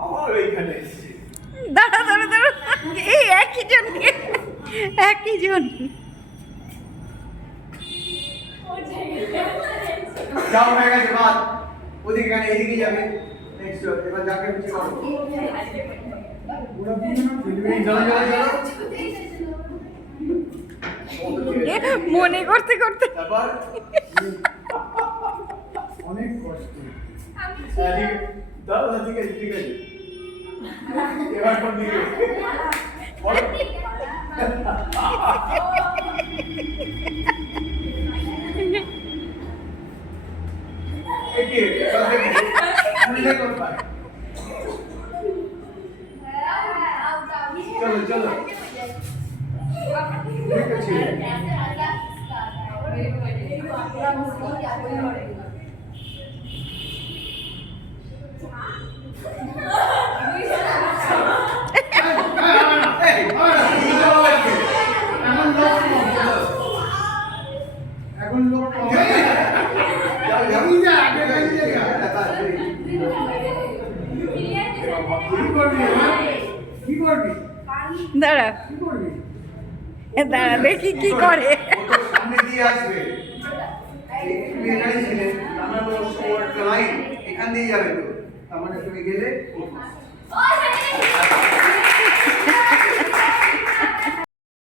আমার ওইখানে এসেছি। দাঁড়া দাঁড়া দাঁড়া, এই একই জন, একই জন। যাও হয়ে গেছে বাদ, ওদিকে গানে এদিকে যাবে। নেক্সট এবার যাকে কিছু করো। পুরো চলো চলো চলো। মনে করতে করতে তারপর অনেক কষ্ট। দাও ঠিক আছে ঠিক আছে। এবার কোন দিকে? একে চলো চলো ঠিক আছে। এখন লোক কি করবি? দাঁড়া কি করবি? দাঁড়া দেখি কি করে। সামনে দিয়ে আসবে। তুমি এখানে ছিলে, আমরা তো লাইন এখান দিয়ে যাবে তো, তার মানে তুমি গেলে